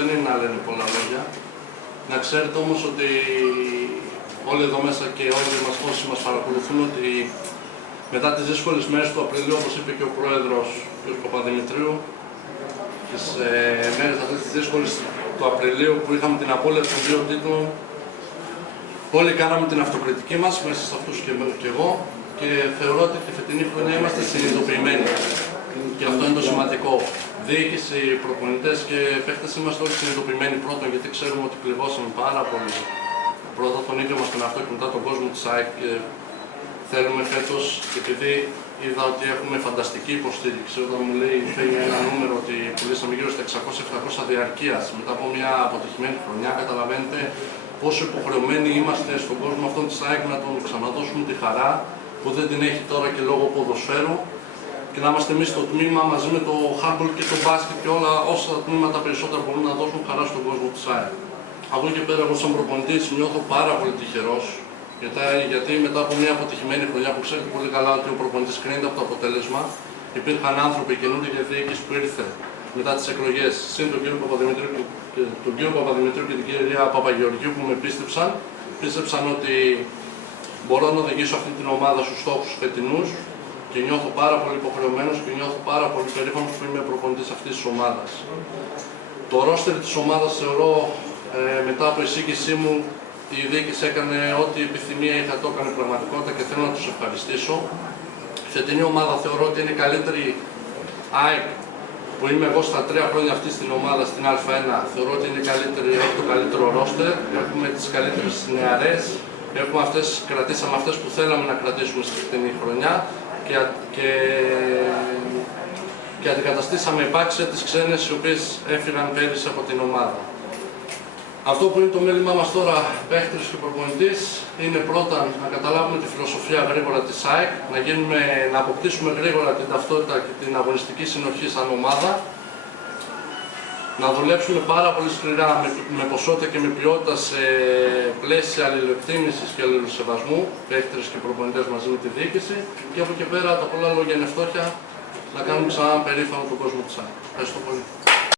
δεν είναι να λένε πολλά λόγια. Να ξέρετε όμως ότι όλοι εδώ μέσα και όλοι όσοι μας παρακολουθούν, ότι μετά τις δύσκολες μέρες του Απριλίου, όπως είπε και ο Πρόεδρος κ. Παπαδημητρίου, τις μέρες αυτές τις δύσκολες του Απριλίου που είχαμε την απώλεια των 2 τίτλων, όλοι κάναμε την αυτοκριτική μας, μέσα σε αυτούς και εγώ, και θεωρώ ότι τη φετινή χρονιά είμαστε συνειδητοποιημένοι. Και αυτό είναι το σημαντικό. Διοίκηση, προπονητές και παίχτες είμαστε όλοι συνειδητοποιημένοι πρώτον, γιατί ξέρουμε ότι πληγώσαμε πάρα πολύ. Πρώτα τον ίδιο μας τον εαυτό και μετά τον κόσμο της ΑΕΚ. Θέλουμε φέτος, επειδή είδα ότι έχουμε φανταστική υποστήριξη, όταν μου λέει ένα νούμερο ότι πουλήσαμε γύρω στα 600-700 διαρκείας μετά από μια αποτυχημένη χρονιά, καταλαβαίνετε πόσο υποχρεωμένοι είμαστε στον κόσμο αυτόν της ΑΕΚ να τον ξαναδώσουμε τη χαρά που δεν την έχει τώρα και λόγω ποδοσφαίρου, και να είμαστε εμείς στο τμήμα μαζί με το handball και το μπάσκετ και όλα όσα τμήματα περισσότερα μπορούν να δώσουν χαρά στον κόσμο της ΑΕΚ. Από εκεί και πέρα, εγώ σαν προπονητής νιώθω πάρα πολύ τυχερός, γιατί μετά από μια αποτυχημένη χρονιά που ξέρετε πολύ καλά ότι ο προπονητής κρίνεται από το αποτέλεσμα, υπήρχαν άνθρωποι καινούργια διοίκηση που ήρθε μετά τις εκλογές, συν τον κύριο Παπαδημητρίου και την κυρία Παπαγεωργίου, που με πίστεψαν ότι μπορώ να οδηγήσω αυτή την ομάδα στους στόχους φετινούς, και νιώθω πάρα πολύ υποχρεωμένος και νιώθω πάρα πολύ περήφανος που είμαι προπονητής αυτής της ομάδας. Το ρόστερ της ομάδας θεωρώ, μετά από εισήγησή μου, η διοίκηση έκανε ό,τι επιθυμία είχα, το έκανε πραγματικότητα και θέλω να τους ευχαριστήσω. Η φετινή ομάδα θεωρώ ότι είναι η καλύτερη ΑΕΚ που είμαι εγώ στα 3 χρόνια αυτή στην ομάδα, στην Α1. Θεωρώ ότι είναι έχει το καλύτερο ρόστερ, έχουμε τις καλύτερες νεαρές, κρατήσαμε αυτές που θέλαμε να κρατήσουμε στη φετινή χρονιά και αντικαταστήσαμε επάξια τις ξένες οι οποίες έφυγαν πέρυσι από την ομάδα. Αυτό που είναι το μέλημά μας τώρα, παίχτης και προπονητής, είναι πρώτα να καταλάβουμε τη φιλοσοφία γρήγορα της ΑΕΚ, να αποκτήσουμε γρήγορα την ταυτότητα και την αγωνιστική συνοχή σαν ομάδα, να δουλέψουμε πάρα πολύ σκληρά με ποσότητα και με ποιότητα σε πλαίσια αλληλοεκτίμησης και αλληλοσεβασμού, παίχτες και προπονητές μαζί με τη διοίκηση, και από εκεί πέρα τα πολλά λόγια είναι φτώχεια, να κάνουμε ξανά περήφανο τον κόσμο της ΑΕΚ. Ευχαριστώ πολύ.